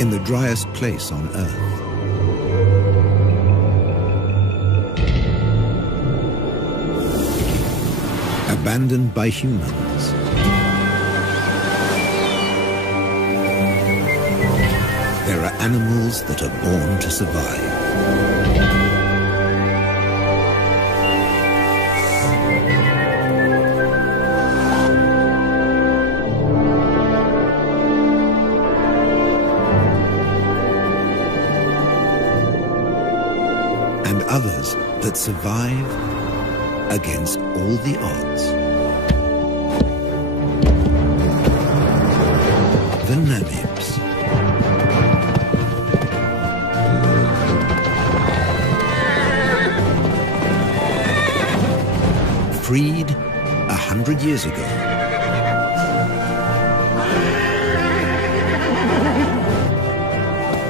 in the driest place on Earth. Abandoned by humans. There are animals that are born to survive. And others that survive against all the odds. The Namibs. Freed 100 years ago.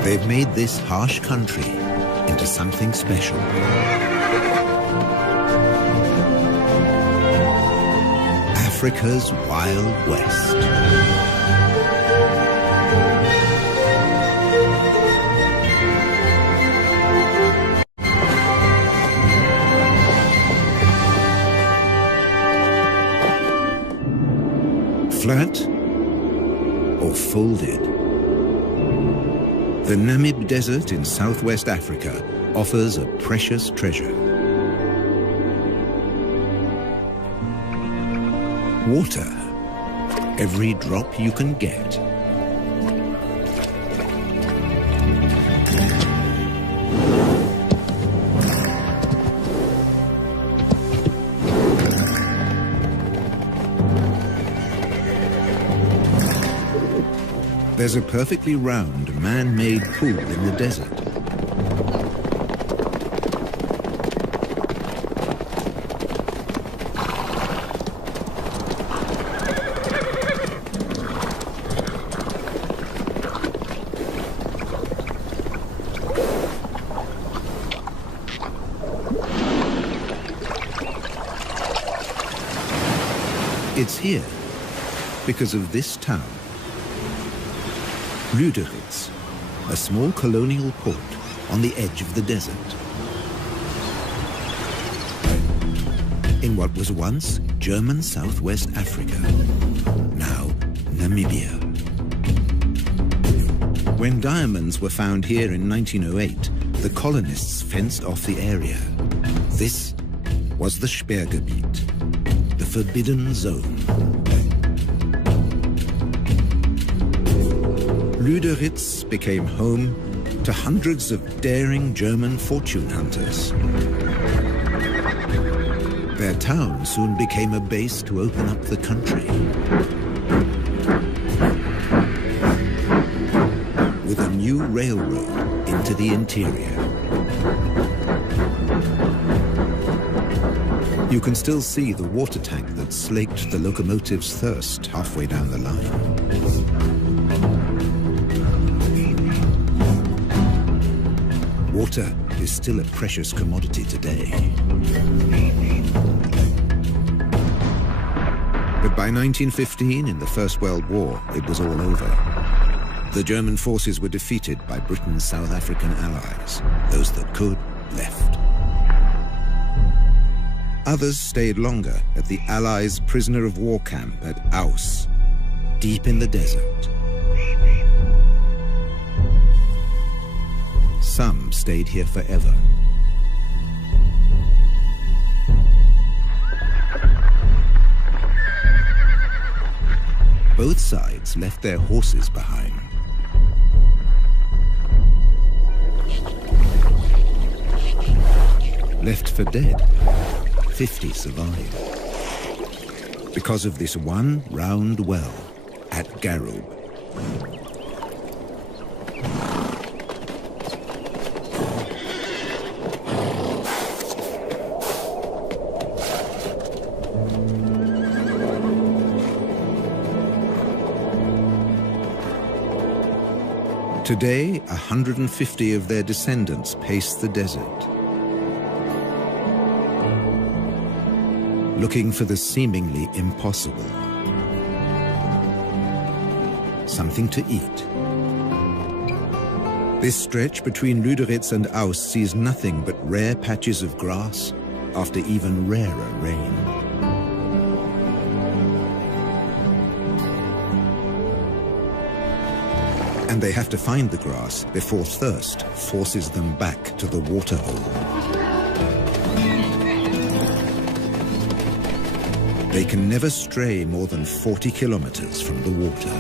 They've made this harsh country into something special. Africa's Wild West. Flat or folded? The Namib Desert in southwest Africa offers a precious treasure. Water, every drop you can get. There's a perfectly round, man-made pool in the desert. It's here because of this town. Lüderitz, a small colonial port on the edge of the desert. In what was once German Southwest Africa, now Namibia. When diamonds were found here in 1908, the colonists fenced off the area. This was the Sperrgebiet, the forbidden zone. Lüderitz became home to hundreds of daring German fortune hunters. Their town soon became a base to open up the country. With a new railroad into the interior. You can still see the water tank that slaked the locomotive's thirst halfway down the line. Water is still a precious commodity today. But by 1915, in the First World War, it was all over. The German forces were defeated by Britain's South African allies. Those that could, left. Others stayed longer at the Allies' prisoner of war camp at Aus, deep in the desert. Some stayed here forever. Both sides left their horses behind. Left for dead, 50 survived. Because of this one round well at Garub. Today, 150 of their descendants pace the desert, looking for the seemingly impossible. Something to eat. This stretch between Lüderitz and Aus sees nothing but rare patches of grass after even rarer rain. And they have to find the grass before thirst forces them back to the waterhole. They can never stray more than 40 kilometers from the water.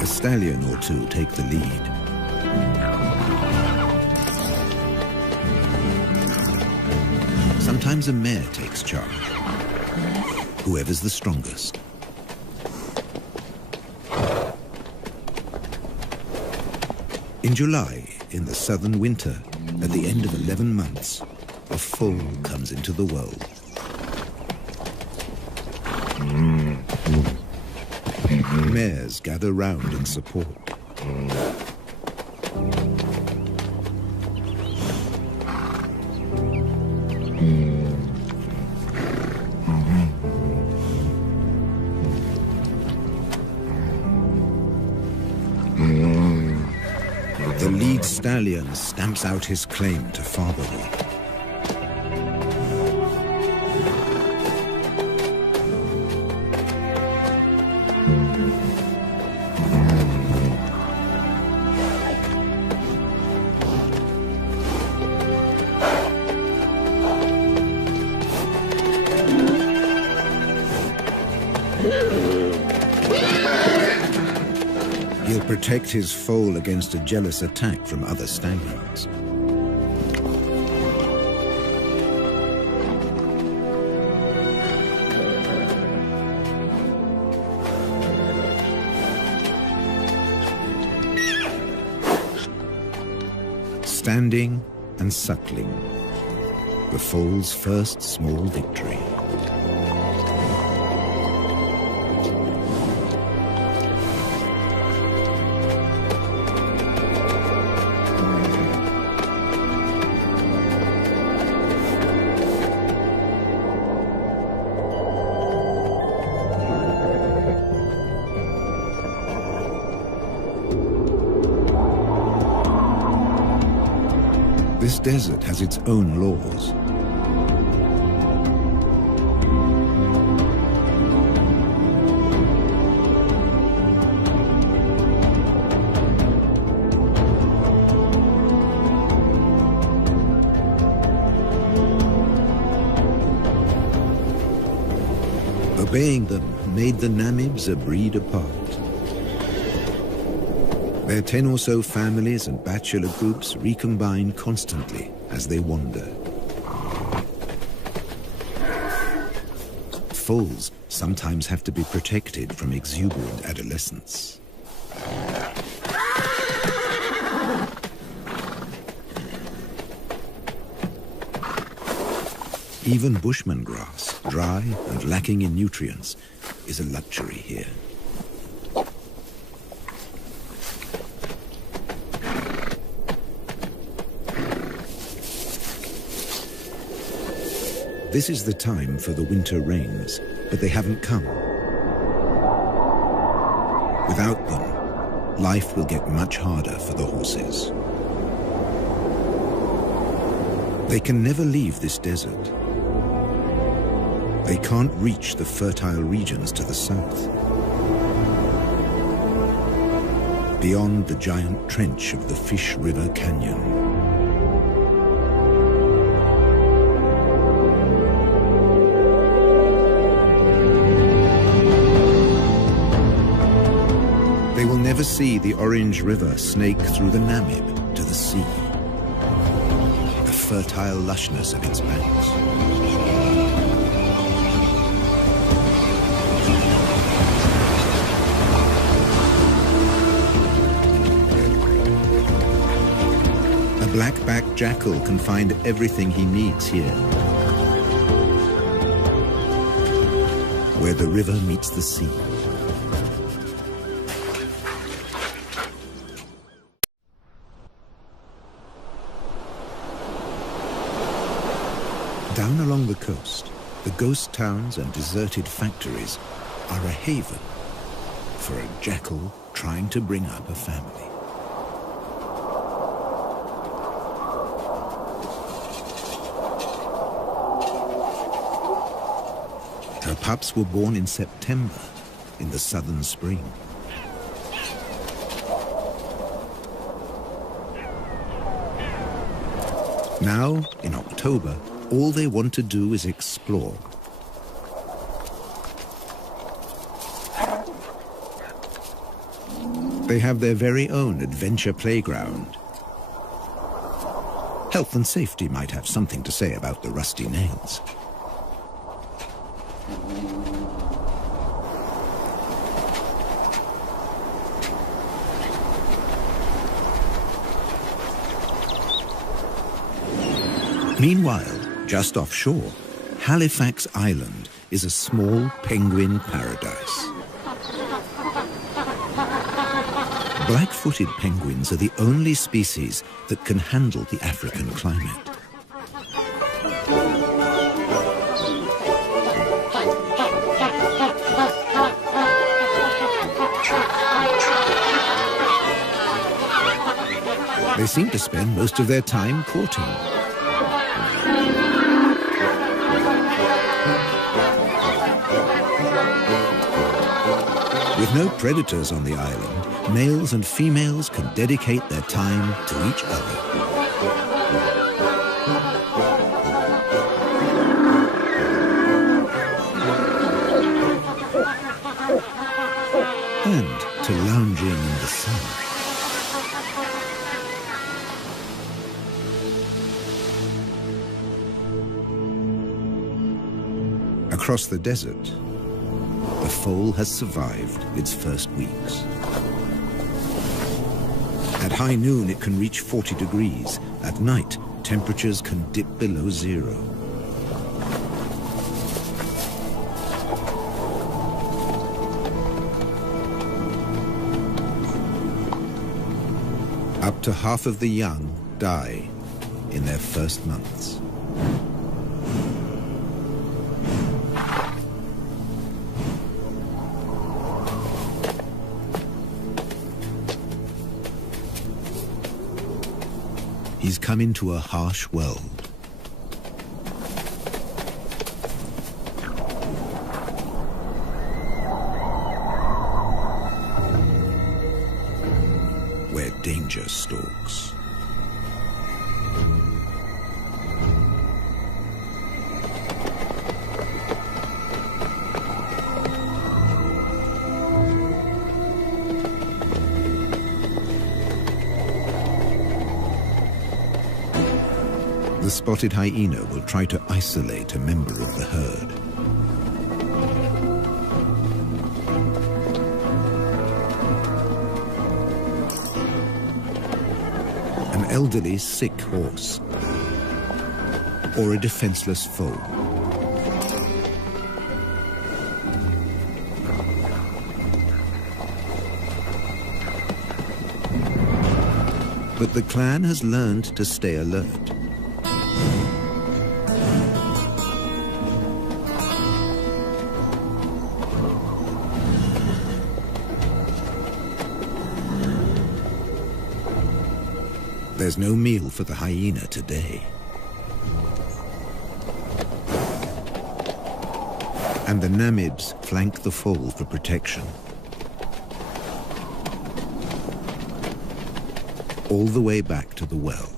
A stallion or two take the lead. Sometimes a mare takes charge, whoever's the strongest. In July, in the southern winter, at the end of 11 months, a foal comes into the world. Mares gather round in support. The lead stallion stamps out his claim to fatherhood. He'll protect his foal against a jealous attack from other stallions. Standing and suckling, the foal's first small victory. This desert has its own laws. Obeying them made the Namibs a breed apart. Their 10 or so families and bachelor groups recombine constantly as they wander. Foals sometimes have to be protected from exuberant adolescents. Even bushman grass, dry and lacking in nutrients, is a luxury here. This is the time for the winter rains, but they haven't come. Without them, life will get much harder for the horses. They can never leave this desert. They can't reach the fertile regions to the south. Beyond the giant trench of the Fish River Canyon. They will never see the Orange River snake through the Namib to the sea. The fertile lushness of its banks. A black-backed jackal can find everything he needs here, where the river meets the sea. Down along the coast, the ghost towns and deserted factories are a haven for a jackal trying to bring up a family. Her pups were born in September, in the southern spring. Now, in October, all they want to do is explore. They have their very own adventure playground. Health and safety might have something to say about the rusty nails. Meanwhile, just offshore, Halifax Island is a small penguin paradise. Black-footed penguins are the only species that can handle the African climate. They seem to spend most of their time courting. With no predators on the island, males and females can dedicate their time to each other. And to lounging in the sun. Across the desert, the foal has survived its first weeks. At high noon, it can reach 40 degrees. At night, temperatures can dip below zero. Up to half of the young die in their first months. He's come into a harsh world. Where danger stalks. The spotted hyena will try to isolate a member of the herd. An elderly, sick horse, or a defenseless foe. But the clan has learned to stay alert. There's no meal for the hyena today. And the Namids flank the foal for protection. All the way back to the well.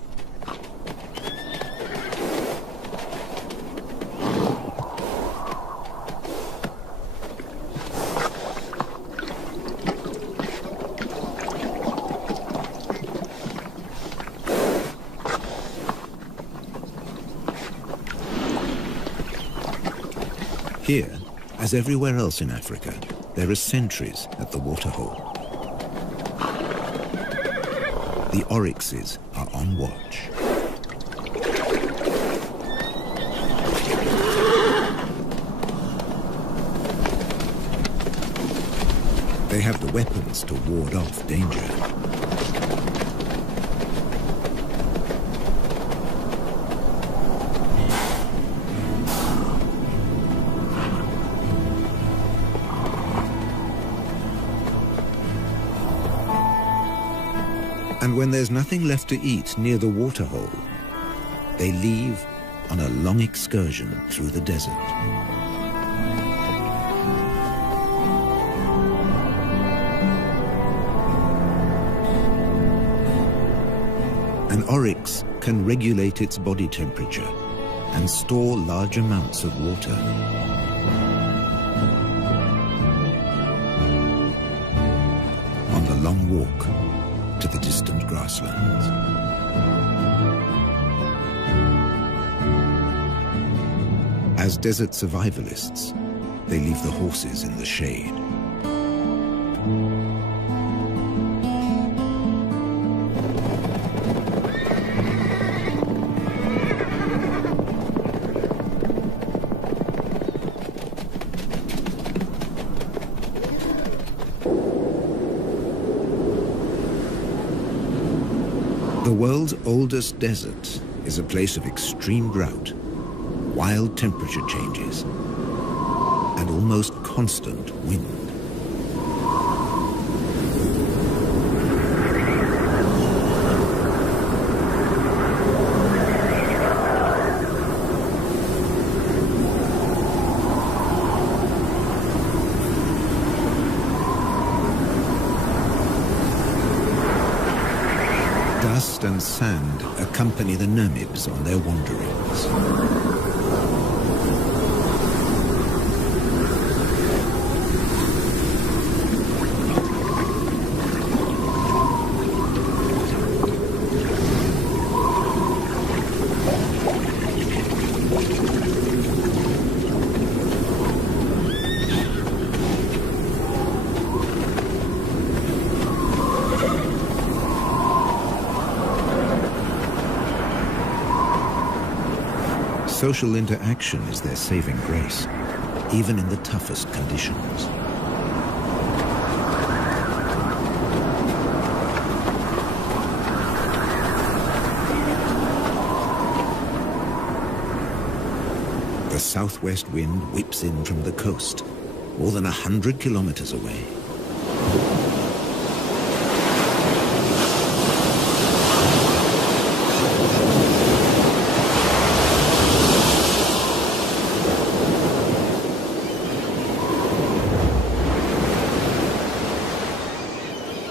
Here, as everywhere else in Africa, there are sentries at the waterhole. The oryxes are on watch. They have the weapons to ward off danger. And when there's nothing left to eat near the waterhole, they leave on a long excursion through the desert. An oryx can regulate its body temperature and store large amounts of water. On the long walk to the distant grasslands. As desert survivalists, they leave the horses in the shade. The world's oldest desert is a place of extreme drought, wild temperature changes, and almost constant wind. Dust and sand accompany the Namibs on their wanderings. Social interaction is their saving grace, even in the toughest conditions. The southwest wind whips in from the coast, more than 100 kilometers away.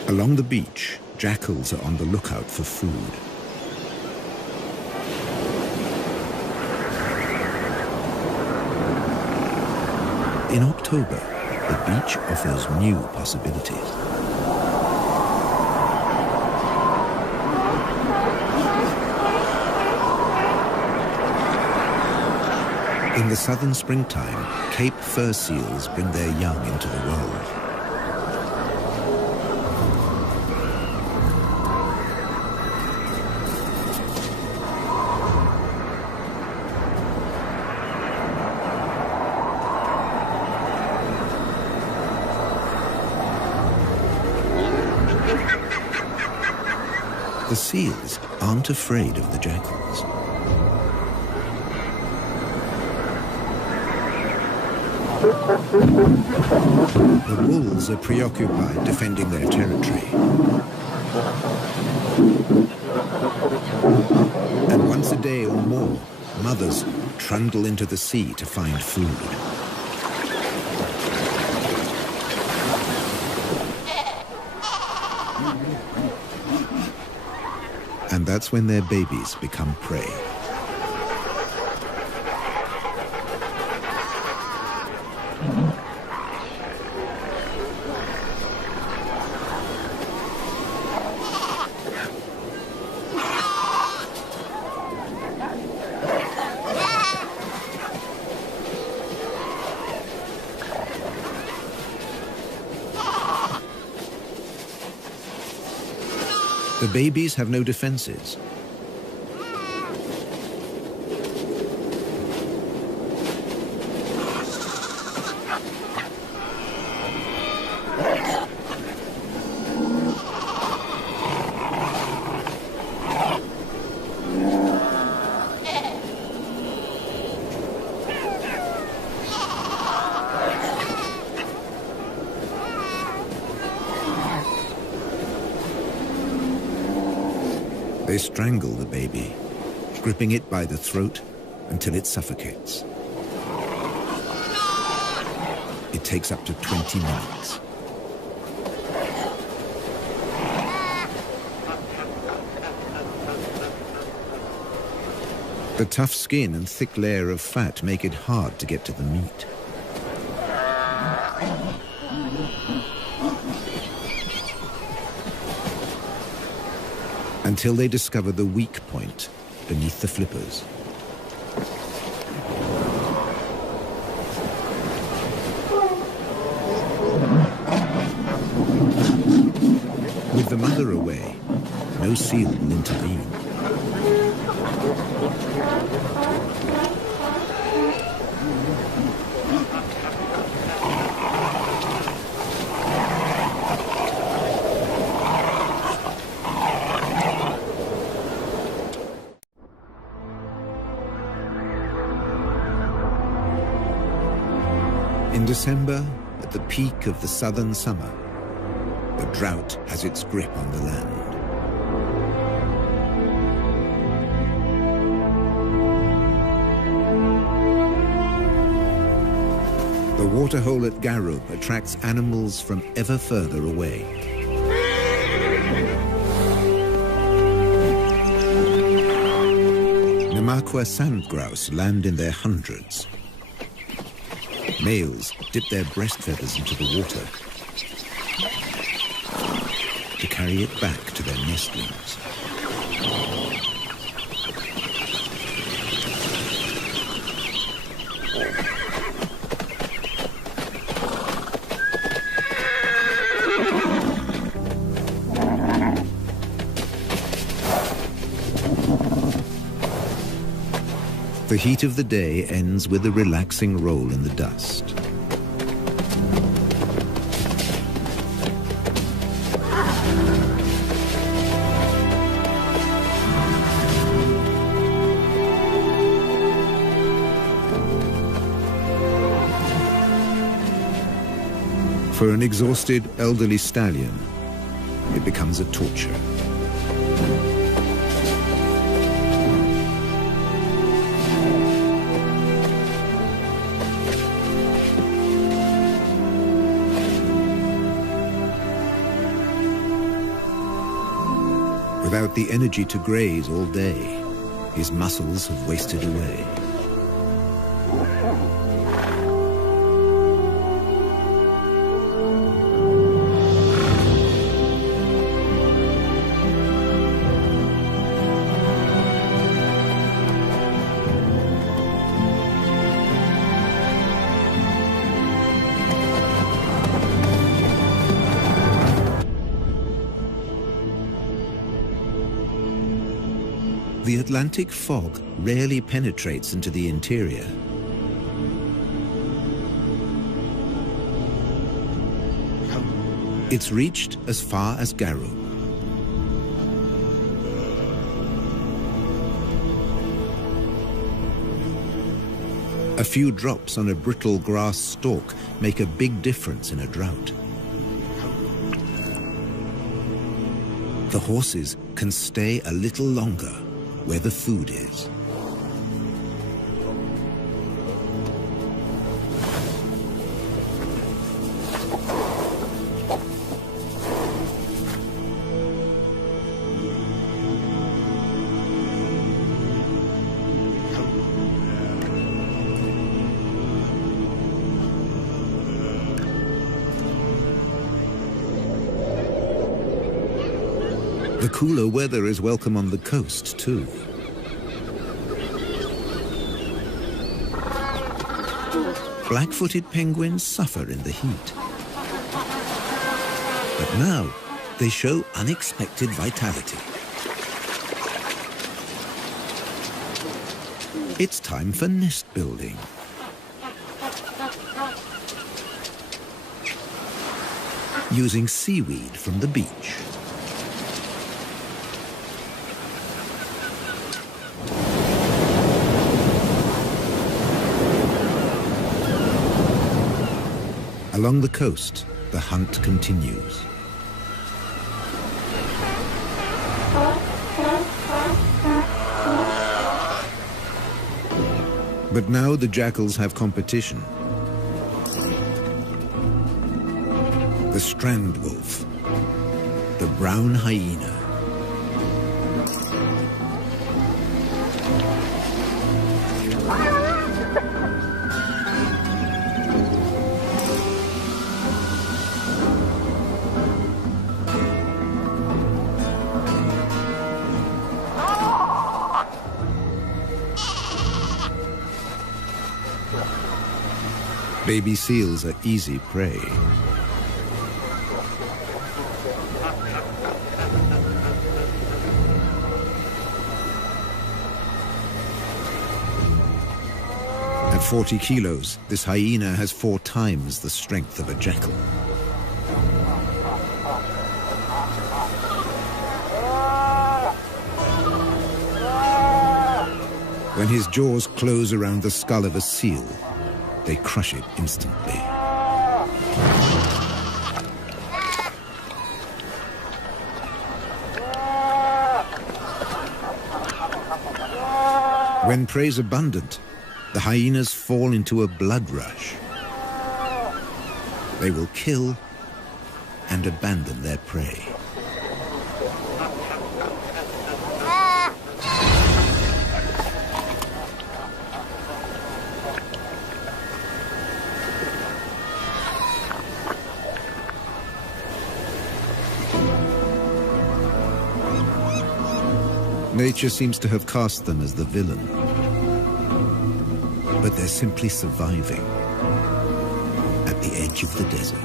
Along the beach, jackals are on the lookout for food. In October, the beach offers new possibilities. In the southern springtime, Cape fur seals bring their young into the world. The seals aren't afraid of the jackals. The wolves are preoccupied defending their territory. And once a day or more, mothers trundle into the sea to find food. And that's when their babies become prey. The babies have no defenses. They strangle the baby, gripping it by the throat until it suffocates. It takes up to 20 minutes. The tough skin and thick layer of fat make it hard to get to the meat. Until they discover the weak point beneath the flippers. With the mother away, no seal will intervene. In December, at the peak of the southern summer, the drought has its grip on the land. The waterhole at Garub attracts animals from ever further away. Namaqua sand grouse land in their hundreds. Males dip their breast feathers into the water to carry it back to their nestlings. The heat of the day ends with a relaxing roll in the dust. For an exhausted elderly stallion, it becomes a torture. Without the energy to graze all day, his muscles have wasted away. The Atlantic fog rarely penetrates into the interior. It's reached as far as Garub. A few drops on a brittle grass stalk make a big difference in a drought. The horses can stay a little longer where the food is. The cooler weather is welcome on the coast, too. Black-footed penguins suffer in the heat. But now, they show unexpected vitality. It's time for nest building. Using seaweed from the beach. Along the coast, the hunt continues. But now the jackals have competition. The strand wolf, the brown hyena. Baby seals are easy prey. At 40 kilos, this hyena has 4 times the strength of a jackal. When his jaws close around the skull of a seal, they crush it instantly. When prey's abundant, the hyenas fall into a blood rush. They will kill and abandon their prey. Nature seems to have cast them as the villain, but they're simply surviving at the edge of the desert.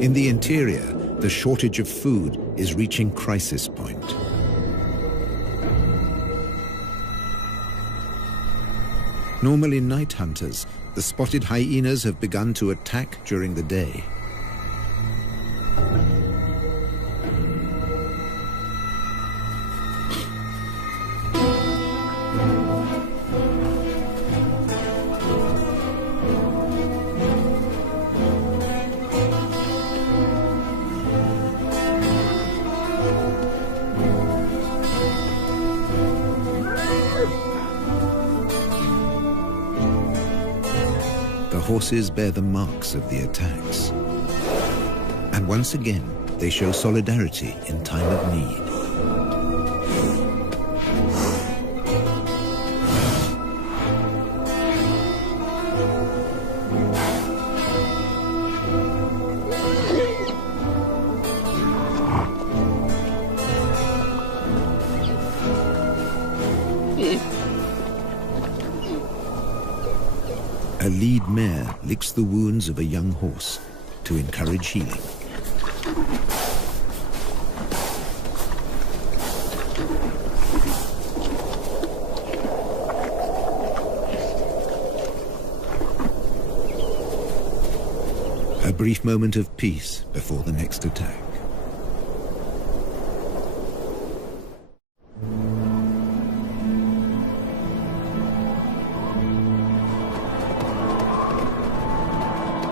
In the interior, the shortage of food is reaching crisis point. Normally night hunters, the spotted hyenas have begun to attack during the day. Horses bear the marks of the attacks. And once again, they show solidarity in time of need. A lead mare licks the wounds of a young horse to encourage healing. A brief moment of peace before the next attack.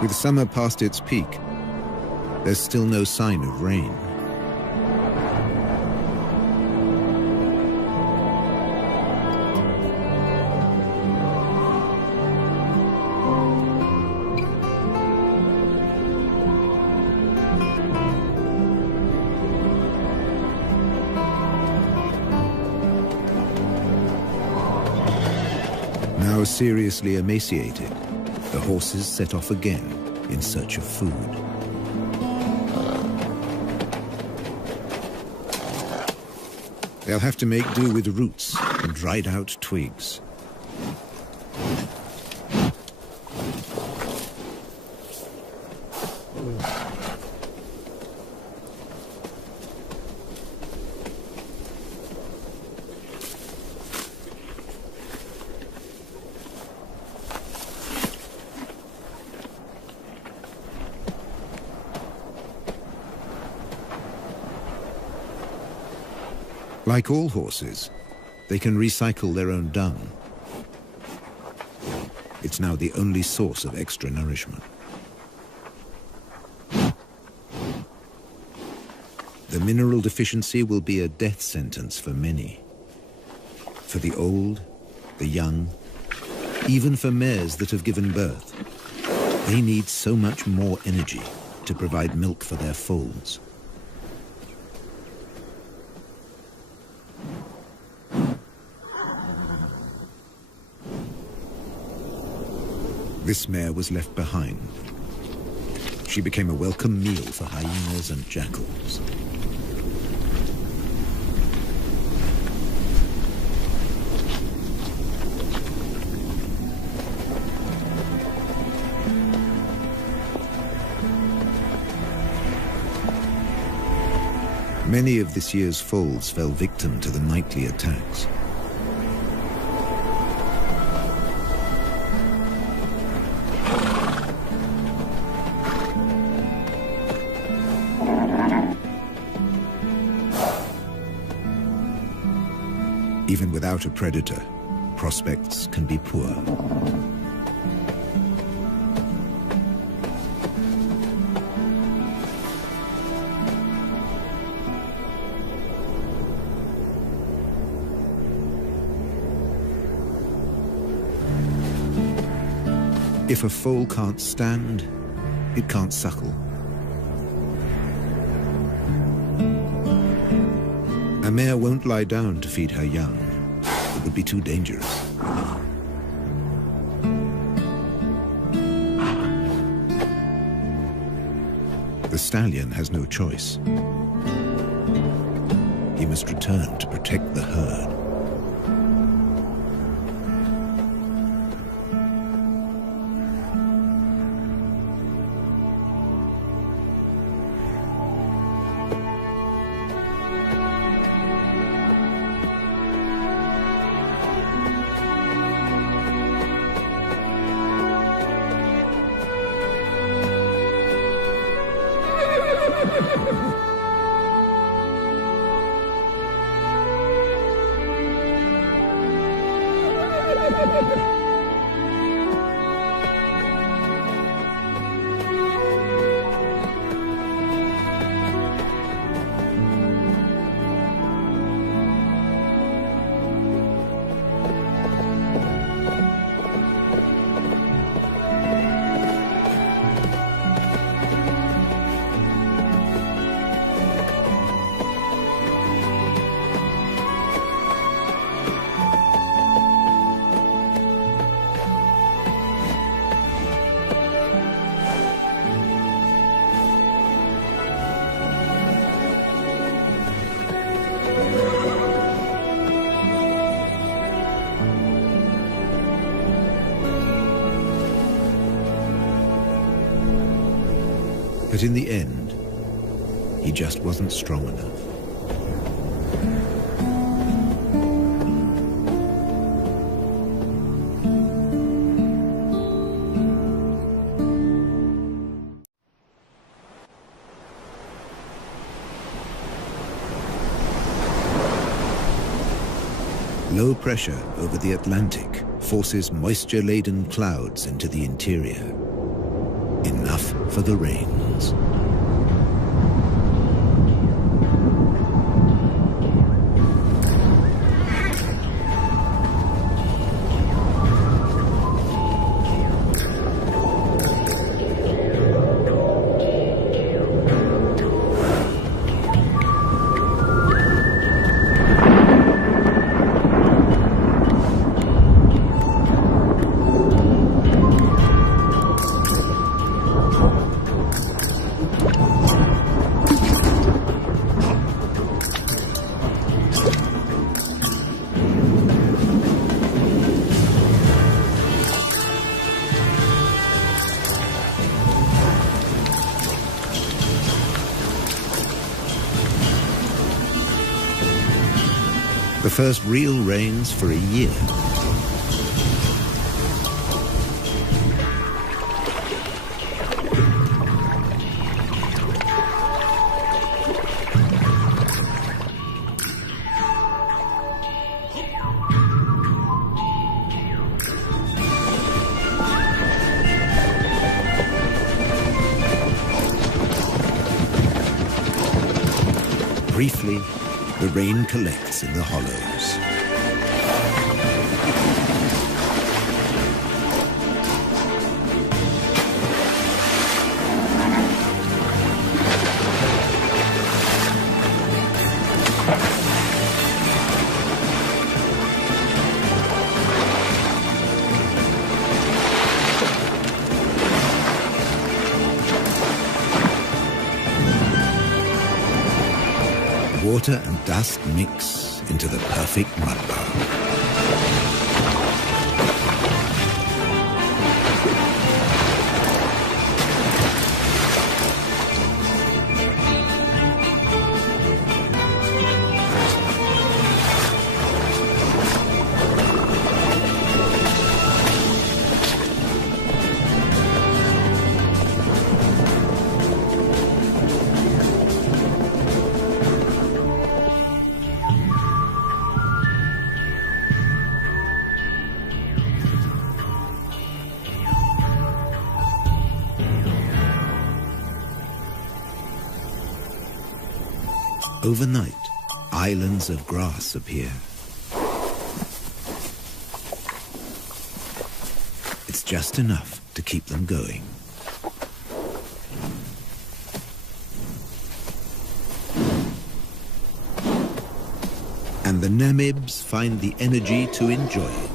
With summer past its peak, there's still no sign of rain. Now seriously emaciated, the horses set off again in search of food. They'll have to make do with roots and dried out twigs. Like all horses, They can recycle their own dung. It's now the only source of extra nourishment. The mineral deficiency will be a death sentence for many. For the old, the young, even for mares that have given birth, they need so much more energy to provide milk for their foals. This mare was left behind. She became a welcome meal for hyenas and jackals. Many of this year's foals fell victim to the nightly attacks. Even without a predator, prospects can be poor. If a foal can't stand, it can't suckle. A mare won't lie down to feed her young. It would be too dangerous. The stallion has no choice. He must return to protect the herd. But in the end, he just wasn't strong enough. Low pressure over the Atlantic forces moisture-laden clouds into the interior. Enough for the rains. The first real rains for a year. briefly, the rain collects in the hollows. Water and dust mix into the perfect mudbowl. Overnight, islands of grass appear. It's just enough to keep them going. And the Namibs find the energy to enjoy it.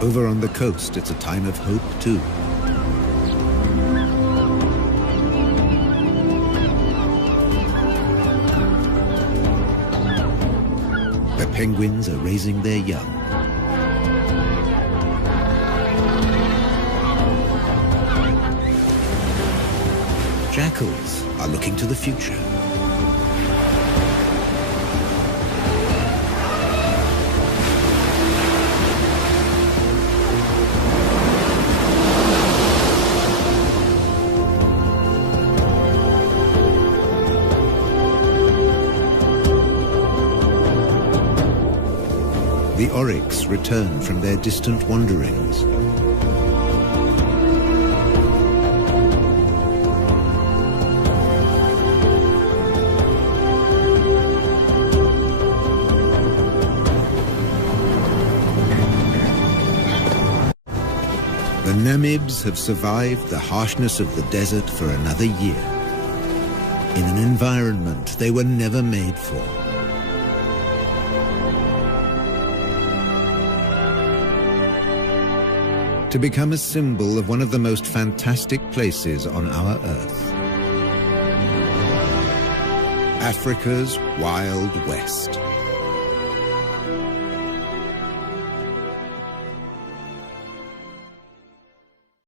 Over on the coast, it's a time of hope, too. The penguins are raising their young. Jackals are looking to the future. The oryx return from their distant wanderings. The Namibs have survived the harshness of the desert for another year, in an environment they were never made for. To become a symbol of one of the most fantastic places on our Earth. Africa's Wild West.